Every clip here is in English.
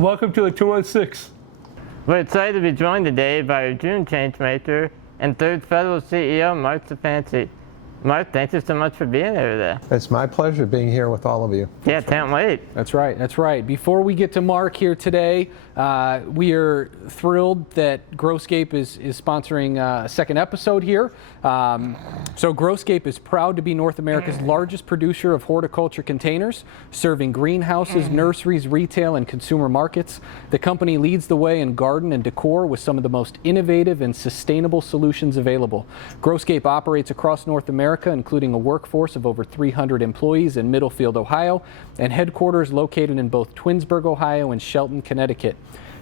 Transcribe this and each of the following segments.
Welcome to the 216. We're excited to be joined today by our June Changemaker and Third Federal CEO, Marc Stefanski. Marc, thank you so much for being here today. It's my pleasure being here with all of you. Yeah, can't wait. That's right, that's right. Before we get to Marc here today, we are thrilled that Growscape is sponsoring a second episode here. So Growscape is proud to be North America's largest producer of horticulture containers, serving greenhouses, nurseries, retail, and consumer markets. The company leads the way in garden and decor with some of the most innovative and sustainable solutions available. Growscape operates across North America, including a workforce of over 300 employees in Middlefield, Ohio, and headquarters located in both Twinsburg, Ohio, and Shelton, Connecticut.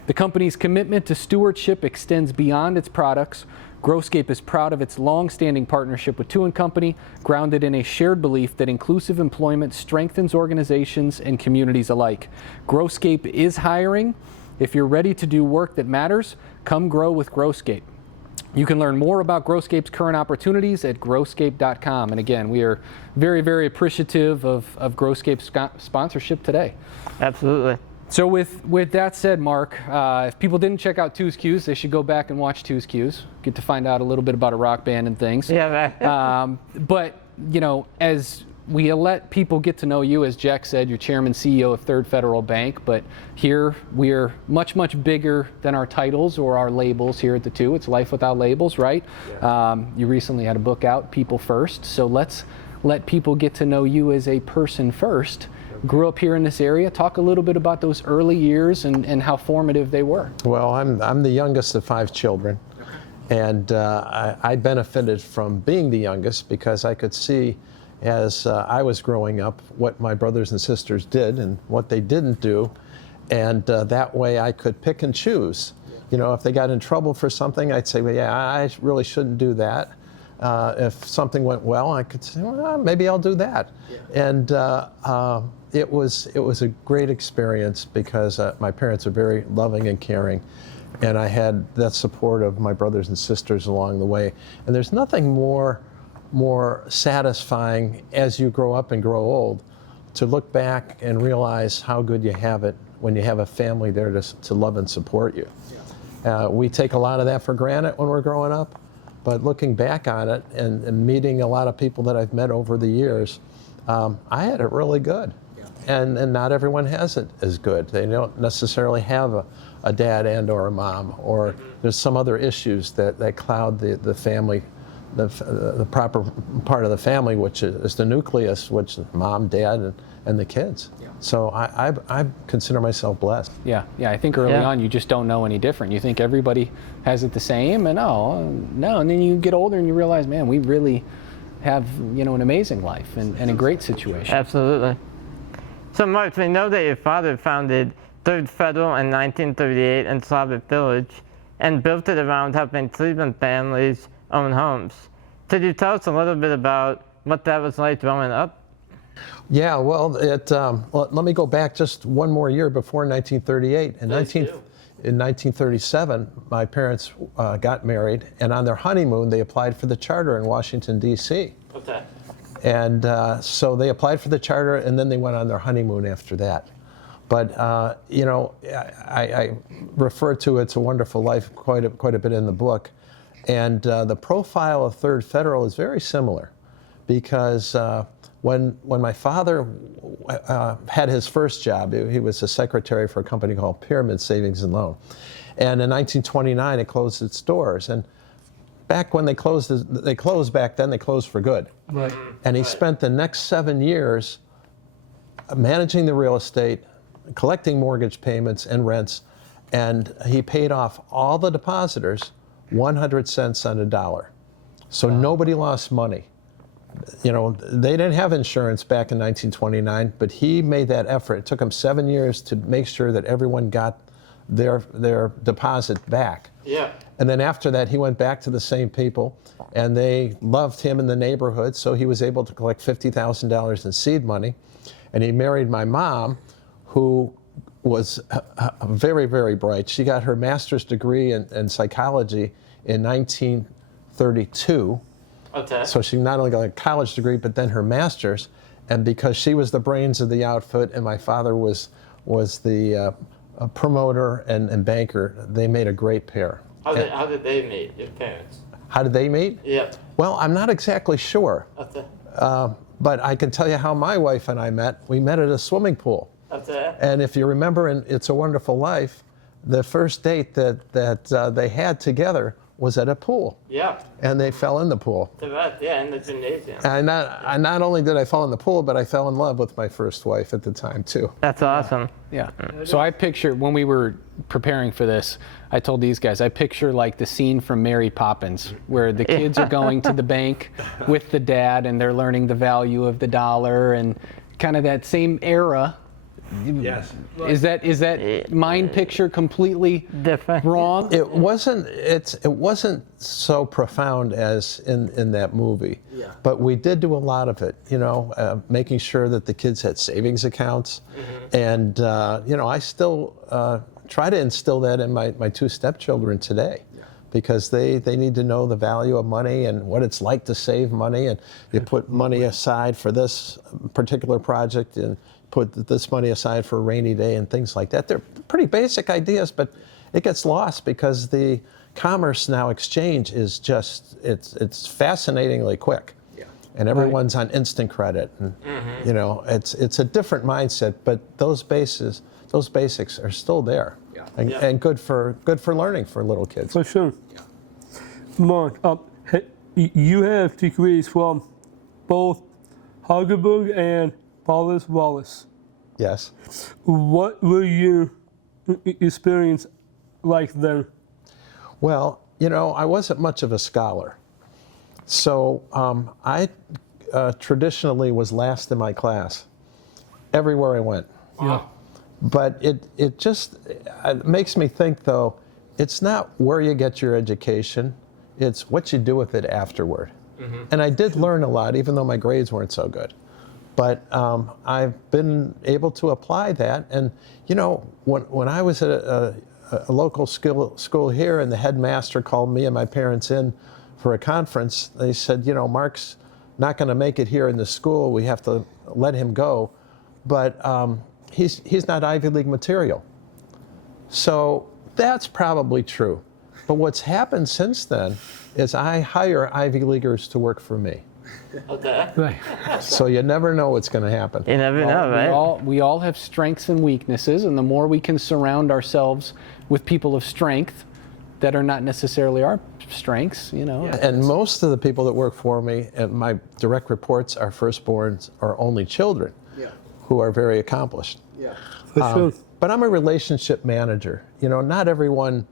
The company's commitment to stewardship extends beyond its products. Growscape is proud of its long-standing partnership with Tu & Company, grounded in a shared belief that inclusive employment strengthens organizations and communities alike. Growscape is hiring. If you're ready to do work that matters, come grow with Growscape. You can learn more about Growscape's current opportunities at growscape.com. And again, we are very, very appreciative of Growscape's sponsorship today. Absolutely. So with that said, Marc, if people didn't check out Two's Cues, they should go back and watch Two's Cues. Get to find out a little bit about a rock band and things. Yeah, right. But, you know, as we let people get to know you, as Jack said, you're Chairman, CEO of Third Federal Bank, but here we're much, much bigger than our titles or our labels here at the Two. It's life without labels, right? Yeah. You recently had a book out, People First, so let's let people get to know you as a person first. Grew up here in this area. Talk a little bit about those early years and how formative they were. Well, I'm the youngest of 5 children, and I benefited from being the youngest because I could see as I was growing up what my brothers and sisters did and what they didn't do, and that way I could pick and choose. You know, if they got in trouble for something, I'd say, well, yeah, I really shouldn't do that. If something went well, I could say, well, maybe I'll do that. Yeah. And it was a great experience because my parents are very loving and caring, and I had that support of my brothers and sisters along the way. And there's nothing more satisfying as you grow up and grow old to look back and realize how good you have it when you have a family there to love and support you. Yeah. We take a lot of that for granted when we're growing up, but looking back on it and meeting a lot of people that I've met over the years, I had it really good. Yeah. And not everyone has it as good. They don't necessarily have a dad and or a mom, or there's some other issues that cloud the family, the proper part of the family, which is the nucleus, which is mom, dad, and the kids. Yeah. So I consider myself blessed. Yeah, I think early on you just don't know any different. You think everybody has it the same, and no, and then you get older and you realize, man, we really have, you know, an amazing life and a great situation. Absolutely. So Marc, we know that your father founded Third Federal in 1938 in Slavic Village and built it around helping Cleveland families own homes. Could you tell us a little bit about what that was like growing up? Yeah, well, let me go back just one more year before 1938. In 1937, my parents got married, and on their honeymoon, they applied for the charter in Washington, D.C. Okay. And so they applied for the charter, and then they went on their honeymoon after that. But, you know, I refer to It's a Wonderful Life quite a bit in the book. And the profile of Third Federal is very similar because when my father had his first job, he was a secretary for a company called Pyramid Savings and Loan. And in 1929, it closed its doors. And back when they closed back then, they closed for good. Right. And he spent the next 7 years managing the real estate, collecting mortgage payments and rents, and he paid off all the depositors 100 cents on a dollar. So nobody lost money. You know, they didn't have insurance back in 1929, but he made that effort. It took him 7 years to make sure that everyone got their deposit back. Yeah. And then after that, he went back to the same people, and they loved him in the neighborhood, so he was able to collect $50,000 in seed money. And he married my mom, who was very, very bright. She got her master's degree in psychology in 1932. Okay. So she not only got a college degree, but then her master's. And because she was the brains of the outfit, and my father was the promoter and banker, they made a great pair. How did they meet, your parents? How did they meet? Yeah. Well, I'm not exactly sure, Okay. but I can tell you how my wife and I met. We met at a swimming pool. Okay. And if you remember in It's a Wonderful Life, the first date that they had together was at a pool. Yeah. And they fell in the pool. Correct. Yeah, in the gymnasium. And not only did I fall in the pool, but I fell in love with my first wife at the time, too. That's awesome. Yeah. So I picture, when we were preparing for this, I told these guys, I picture like the scene from Mary Poppins, where the kids are going to the bank with the dad and they're learning the value of the dollar, and kind of that same era. Yes. Is that mind picture completely Different. wrong? It wasn't so profound as in that movie. Yeah. But we did do a lot of it, making sure that the kids had savings accounts. And, I still try to instill that in my two stepchildren today. Because they need to know the value of money and what it's like to save money, and you put money aside for this particular project and put this money aside for a rainy day and things like that. They're pretty basic ideas, but it gets lost because the commerce now exchange is just, it's fascinatingly quick. Yeah. And everyone's on instant credit. And, it's a different mindset, but those basics are still there. Yeah. And good for learning for little kids. For sure. Yeah. Mark, you have degrees from both Hagerberg and Wallace. Yes. What were your experience like there? Well, I wasn't much of a scholar. So I traditionally was last in my class everywhere I went. Yeah. But it just makes me think, though, it's not where you get your education, it's what you do with it afterward. Mm-hmm. And I did learn a lot, even though my grades weren't so good. But I've been able to apply that. And, when I was at a local school here and the headmaster called me and my parents in for a conference, they said, Mark's not going to make it here in the school. We have to let him go. But he's not Ivy League material. So that's probably true. But what's happened since then is I hire Ivy Leaguers to work for me. Okay. Right. So you never know what's going to happen. You never know, right? We all have strengths and weaknesses, and the more we can surround ourselves with people of strength that are not necessarily our strengths, And most of the people that work for me, and my direct reports are firstborns or only children, who are very accomplished. Yeah. For sure. But I'm a relationship manager. Not everyone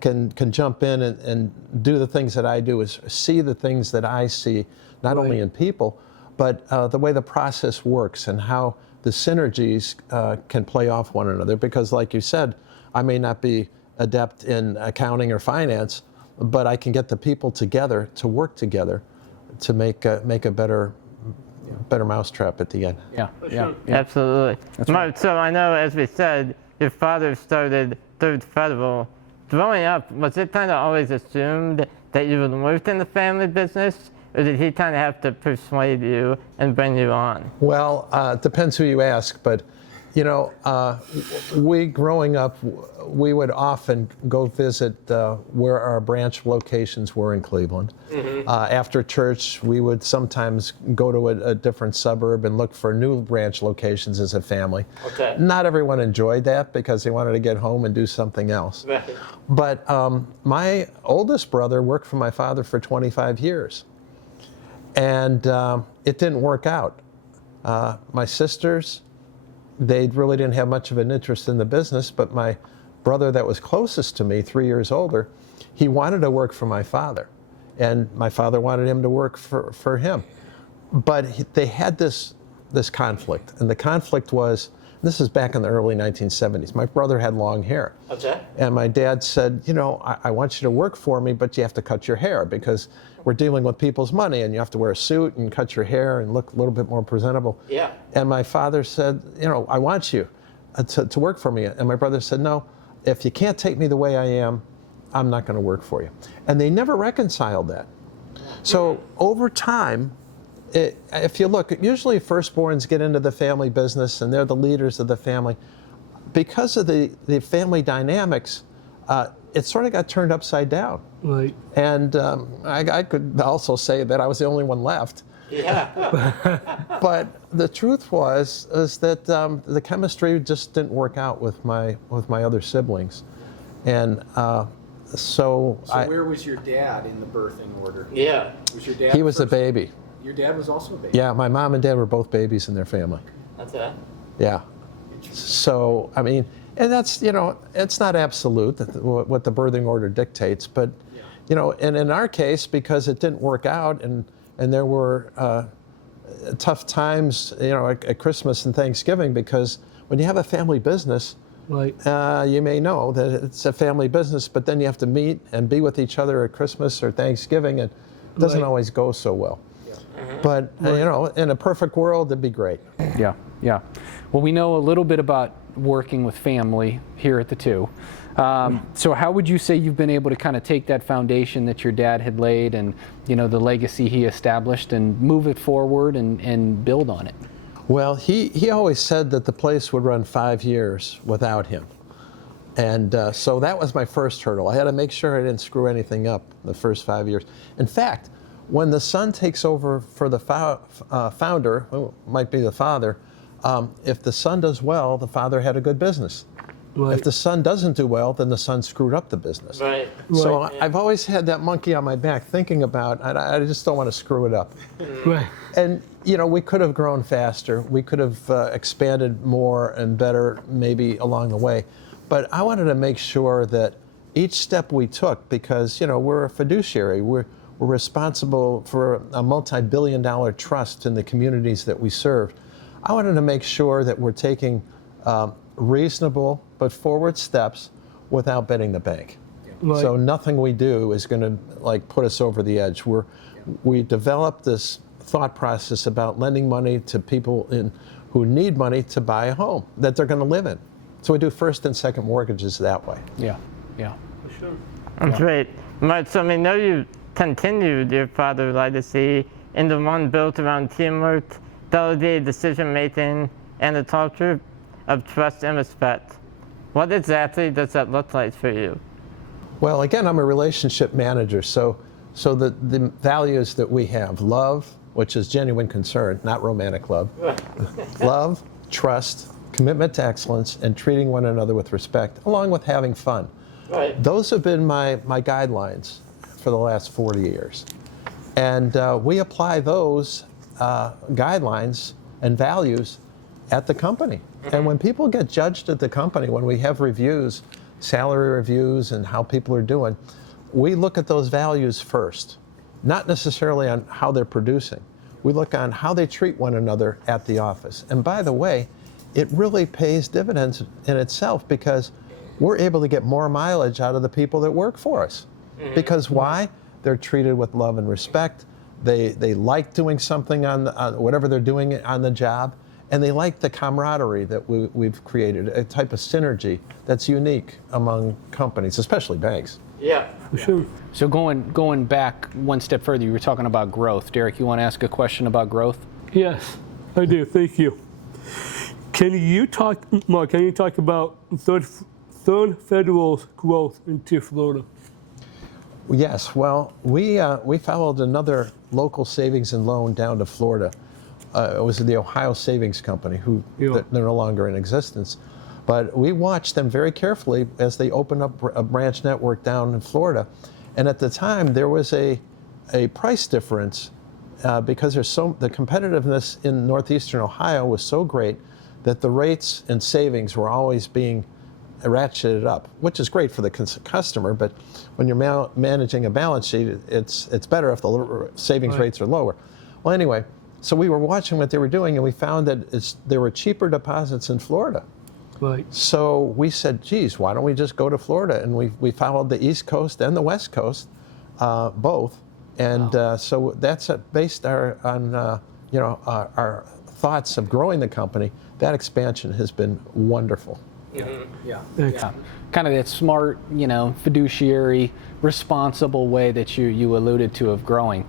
can jump in and do the things that I do, is see the things that I see, not only in people, but the way the process works and how the synergies can play off one another. Because like you said, I may not be adept in accounting or finance, but I can get the people together to work together to make a better mousetrap at the end. Yeah. Absolutely. Mark, so I know, as we said, your father started Third Federal. Growing up, was it kind of always assumed that you would work in the family business, or did he kind of have to persuade you and bring you on? Well, it depends who you ask, but we growing up, we would often go visit where our branch locations were in Cleveland. Mm-hmm. After church, we would sometimes go to a different suburb and look for new branch locations as a family. Okay. Not everyone enjoyed that because they wanted to get home and do something else. Right. But my oldest brother worked for my father for 25 years. And it didn't work out. My sisters, they really didn't have much of an interest in the business, but my brother that was closest to me, 3 years older, he wanted to work for my father. And my father wanted him to work for him. But they had this conflict. And the conflict was, this is back in the early 1970s. My brother had long hair. Okay. And my dad said, I want you to work for me, but you have to cut your hair because we're dealing with people's money and you have to wear a suit and cut your hair and look a little bit more presentable. Yeah. And my father said, I want you to work for me. And my brother said, no, if you can't take me the way I am, I'm not going to work for you. And they never reconciled that. So over time, if you look, usually firstborns get into the family business and they're the leaders of the family. because of the family dynamics, it sort of got turned upside down. Right. And I could also say that I was the only one left. Yeah. But the truth is that the chemistry just didn't work out with my other siblings, and so where was your dad in the birthing order? Yeah. Was your dad? he was a baby. Your dad was also a baby. Yeah, my mom and dad were both babies in their family. That's it. Yeah. So I mean, and that's, it's not absolute what the birthing order dictates, but and in our case, because it didn't work out, and there were tough times, at Christmas and Thanksgiving, because when you have a family business, Right. you may know that it's a family business, but then you have to meet and be with each other at Christmas or Thanksgiving, and it doesn't Right. always go so well. But in a perfect world, it'd be great. Yeah, yeah. Well, we know a little bit about working with family here at the Two. So how would you say you've been able to kind of take that foundation that your dad had laid and, the legacy he established and move it forward and build on it? Well, he always said that the place would run 5 years without him. And so that was my first hurdle. I had to make sure I didn't screw anything up the first 5 years. In fact, when the son takes over for the founder, who might be the father, if the son does well, the father had a good business. Right. If the son doesn't do well, then the son screwed up the business. Right. So Right. I've always had that monkey on my back thinking about, I just don't want to screw it up. Right. And, we could have grown faster. We could have expanded more and better maybe along the way. But I wanted to make sure that each step we took, because, we're a fiduciary, we're responsible for a multi-billion-dollar trust in the communities that we serve. I wanted to make sure that we're taking reasonable but forward steps without betting the bank. Right. So nothing we do is going to put us over the edge. We developed this thought process about lending money to people who need money to buy a home that they're going to live in. So we do first and second mortgages that way. Yeah, yeah. For sure. That's great. Mark, so we know you continued your father's legacy in the one built around teamwork, delegated decision-making, and a culture of trust and respect. What exactly does that look like for you? Well, again, I'm a relationship manager, so the values that we have: love, which is genuine concern, not romantic love, love, trust, commitment to excellence, and treating one another with respect, along with having fun. Right. Those have been my guidelines for the last 40 years. And we apply those guidelines and values at the company. And when people get judged at the company, when we have reviews, salary reviews, and how people are doing, we look at those values first, not necessarily on how they're producing. We look on how they treat one another at the office. And by the way, it really pays dividends in itself, because we're able to get more mileage out of the people that work for us. Because why? They're treated with love and respect. They like doing something on whatever they're doing on the job, and they like the camaraderie that we've created, a type of synergy that's unique among companies, especially banks. Yeah. For sure. So going back one step further, you were talking about growth. Derek, you want to ask a question about growth? Yes, I do. Thank you. Mark, can you talk about Third Federal's growth into Florida? Yes, well, we followed another local savings and loan down to Florida. It was the Ohio Savings Company, they're no longer in existence. But we watched them very carefully as they opened up a branch network down in Florida. And at the time, there was a price difference because the competitiveness in northeastern Ohio was so great that the rates and savings were always being ratcheted up, which is great for the customer, but when you're managing a balance sheet, it's better if the savings rates are lower. Well, anyway, so we were watching what they were doing, and we found that there were cheaper deposits in Florida. Right. So we said, geez, why don't we just go to Florida? And we followed the East Coast and the West Coast, both. And so that's based on our thoughts of growing the company. That expansion has been wonderful. Yeah. Kind of that smart, fiduciary, responsible way that you alluded to of growing.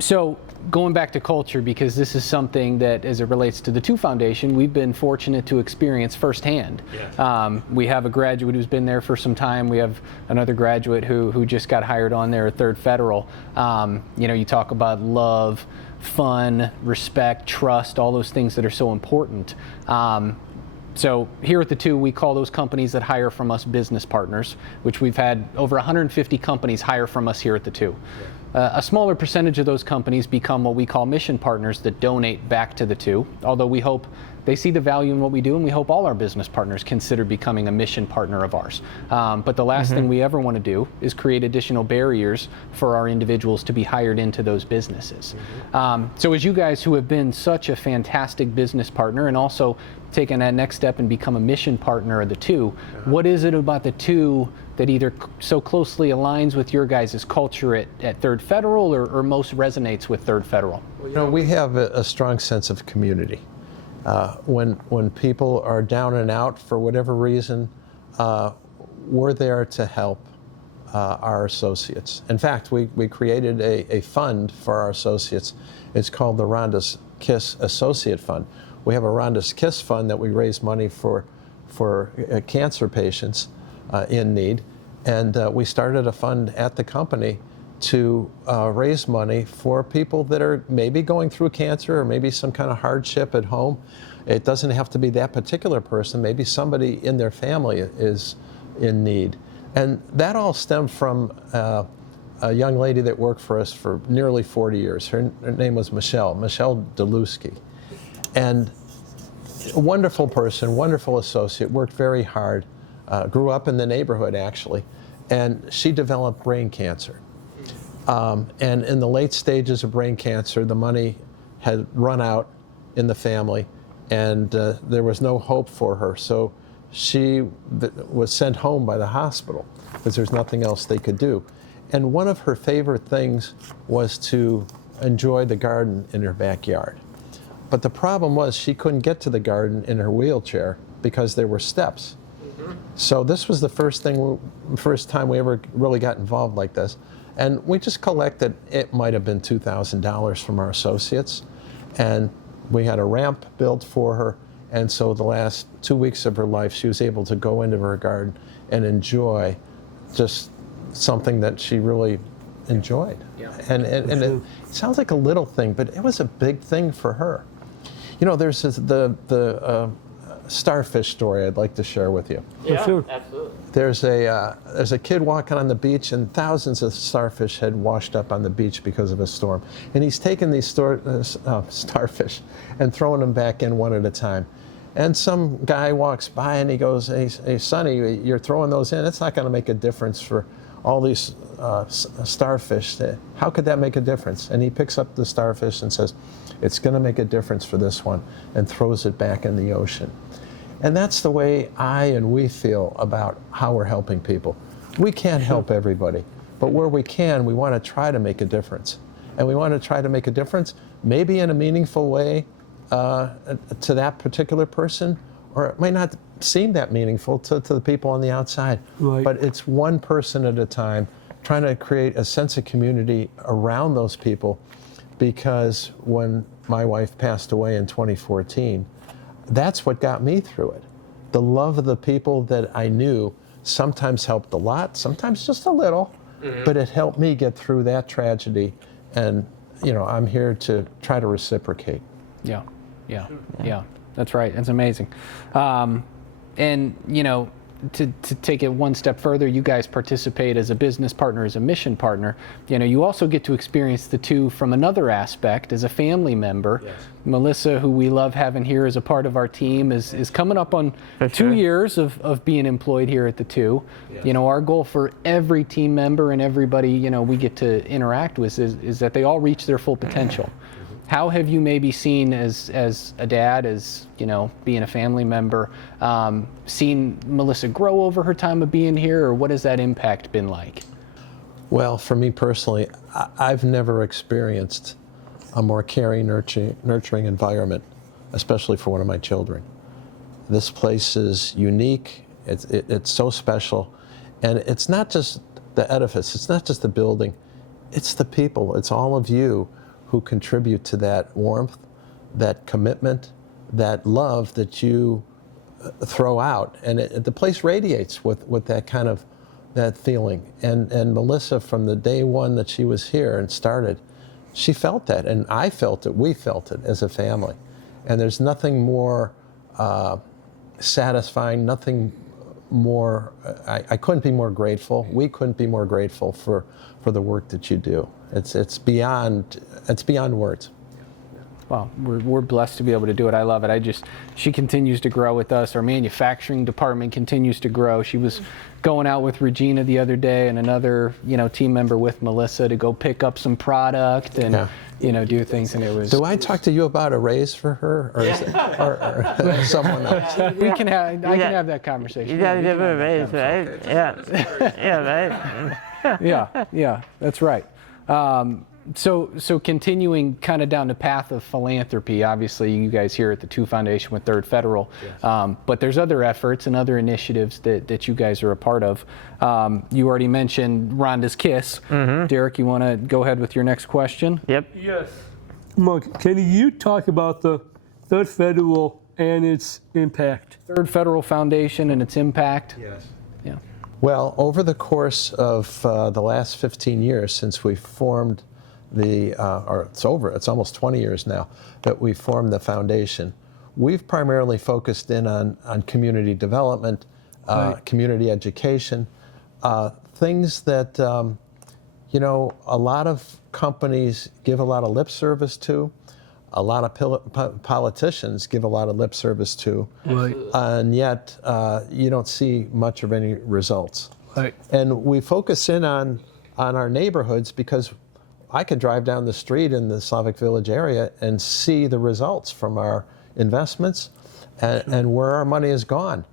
So going back to culture, because this is something that, as it relates to the Two Foundation, we've been fortunate to experience firsthand. Yes. We have a graduate who's been there for some time. We have another graduate who just got hired on there at Third Federal. You talk about love, fun, respect, trust, all those things that are so important. So here at the Two, we call those companies that hire from us business partners, which we've had over 150 companies hire from us here at the Two. A smaller percentage of those companies become what we call mission partners that donate back to the Two, although we hope they see the value in what we do, and we hope all our business partners consider becoming a mission partner of ours. But the last thing we ever want to do is create additional barriers for our individuals to be hired into those businesses. So as you guys who have been such a fantastic business partner and also taken that next step and become a mission partner of the Two, what is it about the Two that either so closely aligns with your guys' culture at Third Federal or most resonates with Third Federal? We have a strong sense of community. When people are down and out for whatever reason, we're there to help our associates. In fact, we created a fund for our associates. It's called the Rhonda's Kiss Associate Fund. We have a Rhonda's Kiss Fund that we raise money for cancer patients in need, and we started a fund at the company to raise money for people that are maybe going through cancer or maybe some kind of hardship at home. It doesn't have to be that particular person. Maybe somebody in their family is in need. And that all stemmed from a young lady that worked for us for nearly 40 years. Her name was Michelle Delusky. And a wonderful person, wonderful associate, worked very hard, grew up in the neighborhood actually, and she developed brain cancer. And in the late stages of brain cancer, the money had run out in the family, and there was no hope for her. So she was sent home by the hospital because there's nothing else they could do. And one of her favorite things was to enjoy the garden in her backyard. But the problem was she couldn't get to the garden in her wheelchair because there were steps. So this was the first time we ever really got involved like this. And we just collected, it might have been $2,000 from our associates. And we had a ramp built for her. And so the last 2 weeks of her life, she was able to go into her garden and enjoy just something that she really enjoyed. Yeah. And it sounds like a little thing, but it was a big thing for her. There's the starfish story I'd like to share with you. Yeah, sure. Absolutely. There's a kid walking on the beach, and thousands of starfish had washed up on the beach because of a storm. And he's taking these starfish and throwing them back in one at a time. And some guy walks by and he goes, hey Sonny, you're throwing those in. It's not going to make a difference for all these starfish. How could that make a difference? And he picks up the starfish and says, it's going to make a difference for this one, and throws it back in the ocean. And that's the way we feel about how we're helping people. We can't help everybody, but where we can, we want to try to make a difference. And we want to try to make a difference, maybe in a meaningful way to that particular person, or it might not seem that meaningful to the people on the outside. Right. But it's one person at a time, trying to create a sense of community around those people, because when my wife passed away in 2014, that's what got me through it. The love of the people that I knew sometimes helped a lot, sometimes just a little, but it helped me get through that tragedy. And, I'm here to try to reciprocate. Yeah. That's right. That's amazing. And, to take it one step further, you guys participate as a business partner, as a mission partner. You also get to experience the Two from another aspect as a family member. Yes. Melissa, who we love having here as a part of our team, is coming up on 2 years of being employed here at the Two. Yes. Our goal for every team member and everybody, we get to interact with is that they all reach their full potential. How have you maybe seen as a dad, as being a family member, seen Melissa grow over her time of being here, or what has that impact been like? Well, for me personally, I've never experienced a more caring, nurturing environment, especially for one of my children. This place is unique. It's so special, and it's not just the edifice. It's not just the building. It's the people. It's all of you who contribute to that warmth, that commitment, that love that you throw out, and the place radiates with that kind of that feeling. And Melissa, from the day one that she was here and started, she felt that, and I felt it. We felt it as a family, and there's nothing more satisfying, nothing more. I couldn't be more grateful. We couldn't be more grateful for the work that you do. It's beyond words. Well, we're blessed to be able to do it. I love it. She continues to grow with us. Our manufacturing department continues to grow. She was going out with Regina the other day and another, team member with Melissa to go pick up some product and, do things. And it was. Do I talk to you about a raise for her, or is it, or someone else? I can have that conversation. You gotta give her a raise, right? Yeah. Yeah, right? Yeah, that's right. So continuing kind of down the path of philanthropy, obviously you guys here at the 2 Foundation with Third Federal, yes. But there's other efforts and other initiatives that you guys are a part of. You already mentioned Rhonda's Kiss. Mm-hmm. Derek, you want to go ahead with your next question? Yep. Yes. Mark, can you talk about the Third Federal and its impact? Third Federal Foundation and its impact? Yes. Yeah. Well, over the course of the last 15 years since we formed it's almost 20 years now that we formed the foundation, we've primarily focused in on community development, right. Community education, things that, a lot of companies give a lot of lip service to, a lot of politicians give a lot of lip service to, right. And yet you don't see much of any results. Right. And we focus in on our neighborhoods because I could drive down the street in the Slavic Village area and see the results from our investments and where our money has gone.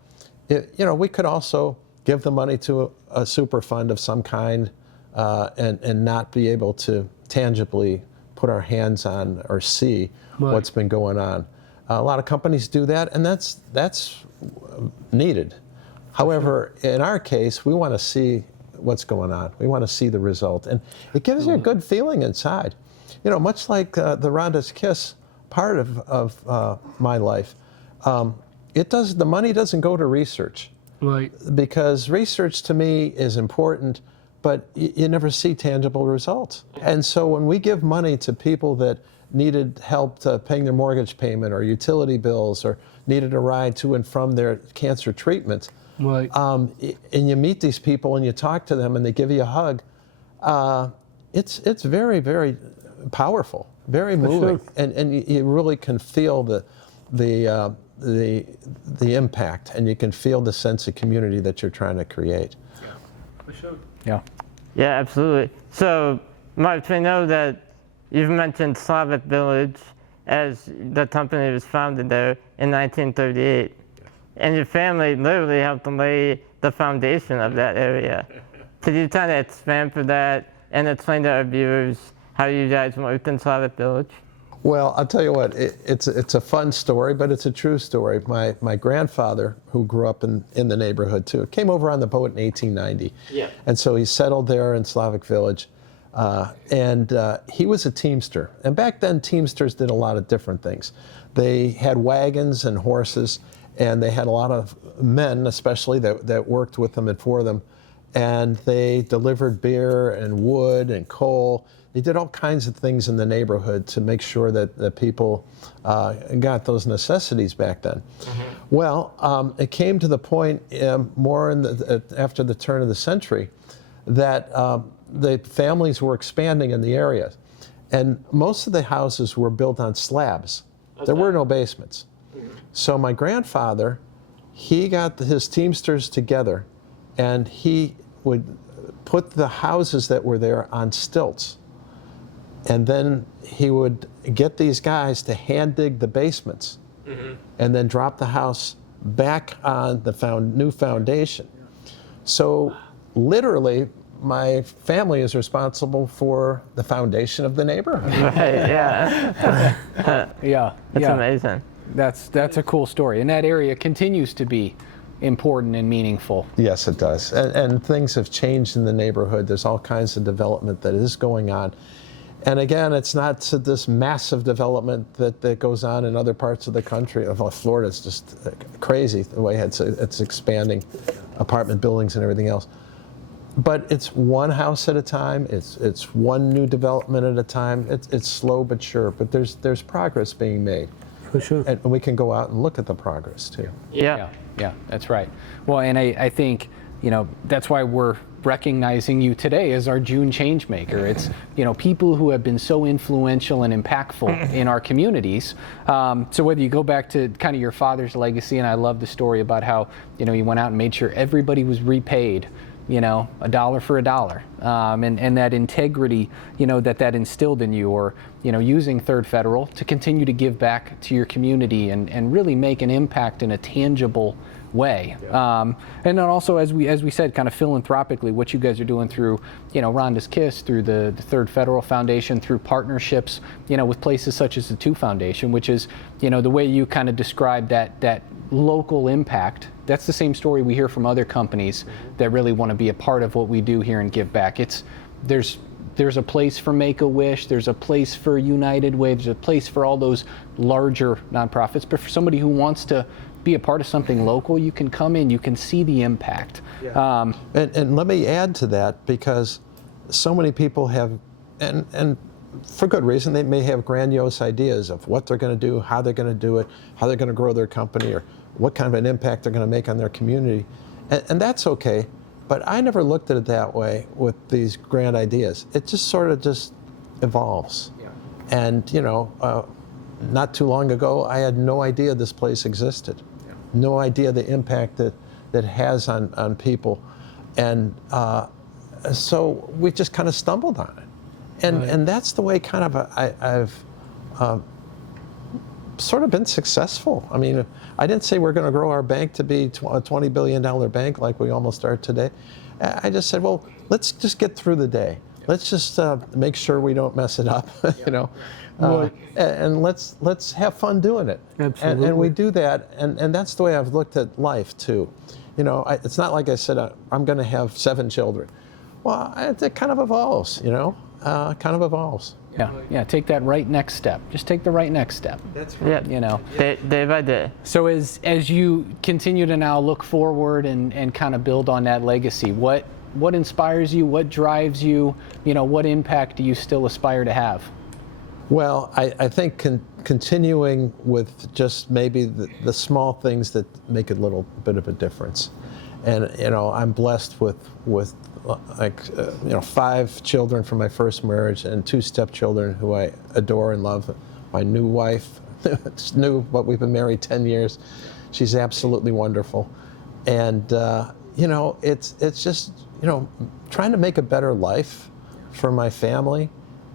We could also give the money to a super fund of some kind and not be able to tangibly put our hands on or see right. what's been going on. A lot of companies do that, and that's needed. However, in our case, we want to see what's going on. We want to see the result, and it gives you a good feeling inside. Much like the Rhonda's Kiss part of my life, the money doesn't go to research, right? Because research to me is important, but you never see tangible results. And so when we give money to people that needed help paying their mortgage payment or utility bills or needed a ride to and from their cancer treatments, right. And you meet these people and you talk to them and they give you a hug, it's very, very powerful, very moving, sure. and you really can feel the impact, and you can feel the sense of community that you're trying to create. Yeah, for sure. Yeah. Yeah, absolutely. So, Mark, we know that you've mentioned Slavic Village as the company was founded there in 1938. And your family literally helped to lay the foundation of that area. Could you kind of expand for that and explain to our viewers how you guys worked in Slavic Village? Well, I'll tell you what, it's a fun story, but it's a true story. My grandfather, who grew up in the neighborhood too, came over on the boat in 1890. Yeah. And so he settled there in Slavic Village. And he was a teamster. And back then, teamsters did a lot of different things. They had wagons and horses, and they had a lot of men, especially, that worked with them and for them. And they delivered beer and wood and coal. They did all kinds of things in the neighborhood to make sure that people got those necessities back then. Mm-hmm. Well, it came to the point more after the turn of the century that the families were expanding in the area. And most of the houses were built on slabs. Okay. There were no basements. So my grandfather, he got his teamsters together, and he would put the houses that were there on stilts. And then he would get these guys to hand dig the basements, mm-hmm. and then drop the house back on the new foundation. So literally, my family is responsible for the foundation of the neighborhood. Right, yeah. Yeah. That's amazing. That's a cool story. And that area continues to be important and meaningful. Yes, it does. And things have changed in the neighborhood. There's all kinds of development that is going on. And again, it's not this massive development that goes on in other parts of the country. Florida is just crazy the way it's expanding, apartment buildings and everything else. But it's one house at a time. It's one new development at a time. It's slow but sure. But there's progress being made. For sure. And we can go out and look at the progress too. Yeah. Yeah, that's right. Well, and I think, that's why we're recognizing you today as our June Changemaker. It's, people who have been so influential and impactful in our communities. So whether you go back to kind of your father's legacy, and I love the story about how, you went out and made sure everybody was repaid, a dollar for a dollar, and that integrity, that instilled in you, or, using Third Federal to continue to give back to your community and really make an impact in a tangible way. Yeah. And then also, as we said, kind of philanthropically, what you guys are doing through, Rhonda's Kiss, through the Third Federal Foundation, through partnerships, with places such as the Two Foundation, which is, the way you kind of describe that local impact. That's the same story we hear from other companies that really want to be a part of what we do here and give back. There's a place for Make-A-Wish, there's a place for United Way, there's a place for all those larger nonprofits, but for somebody who wants to be a part of something local, you can come in, you can see the impact. Yeah. And let me add to that, because so many people have, and for good reason, they may have grandiose ideas of what they're going to do, how they're going to do it, how they're going to grow their company, or what kind of an impact they're going to make on their community. And that's okay, but I never looked at it that way with these grand ideas. It just sort of just evolves. Yeah. And, not too long ago, I had no idea this place existed. Yeah. No idea the impact that it has on people. And so we just kind of stumbled on it. And that's the way kind of I've sort of been successful. I mean, I didn't say we're going to grow our bank to be a $20 billion bank like we almost are today. I just said, well, let's just get through the day. Let's just make sure we don't mess it up, and let's have fun doing it. Absolutely. And we do that, and that's the way I've looked at life too. It's not like I said I'm going to have 7 children. Well, it kind of evolves, kind of evolves. Yeah. Take that right next step. Just take the right next step. That's right. Day by day. So as you continue to now look forward and kind of build on that legacy, what inspires you? What drives you? What impact do you still aspire to have? Well, I think continuing with just maybe the small things that make a little bit of a difference. And, I'm blessed with 5 children from my first marriage and 2 stepchildren who I adore and love. My new wife, it's new, but we've been married 10 years. She's absolutely wonderful. And, it's just, trying to make a better life for my family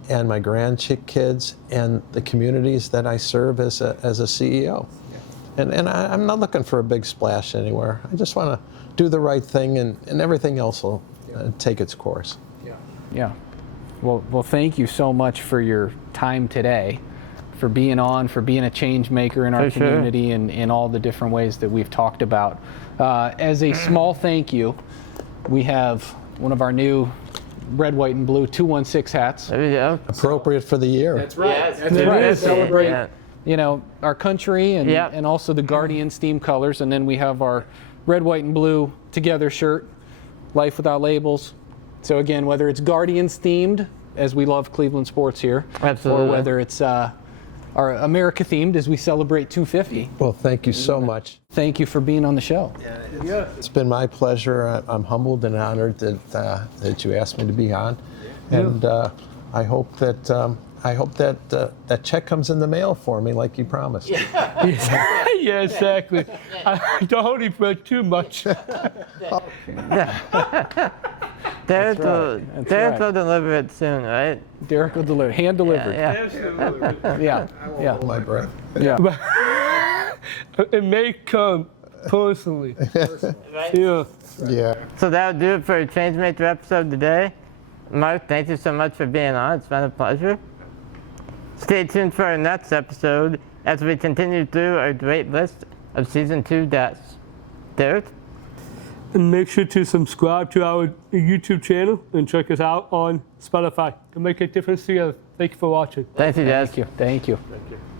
and my grandkids and the communities that I serve as a CEO. And I'm not looking for a big splash anywhere. I just want to do the right thing, and everything else will take its course. Yeah. Well, thank you so much for your time today, for being on, for being a change maker in our community in all the different ways that we've talked about. As a small thank you, we have one of our new red, white, and blue 216 hats. There we go. Appropriate for the year. That's right. Yes, That's right. Celebrate, yeah. Our country and also the Guardians theme colors. And then we have our red, white, and blue together shirt, Life Without Labels. So again, whether it's Guardians themed, as we love Cleveland sports here, absolutely, or whether it's our America themed as we celebrate 250. Well, thank you so much. Thank you for being on the show. It's been my pleasure. I'm humbled and honored that you asked me to be on, and I hope that that check comes in the mail for me like you promised. Yeah, exactly. I don't hold it for too much. Derek will deliver it soon, right? Derek will deliver, hand delivered. Yeah. Hold my breath. Yeah. It may come personally. Right? Yeah. So that'll do it for a Changemaker episode today. Mark, thank you so much for being on. It's been a pleasure. Stay tuned for our next episode as we continue through our great list of Season 2 deaths. Derek? And make sure to subscribe to our YouTube channel and check us out on Spotify. It can make a difference together. Thank you for watching. Thank you, guys. Thank you. Thank you. Thank you.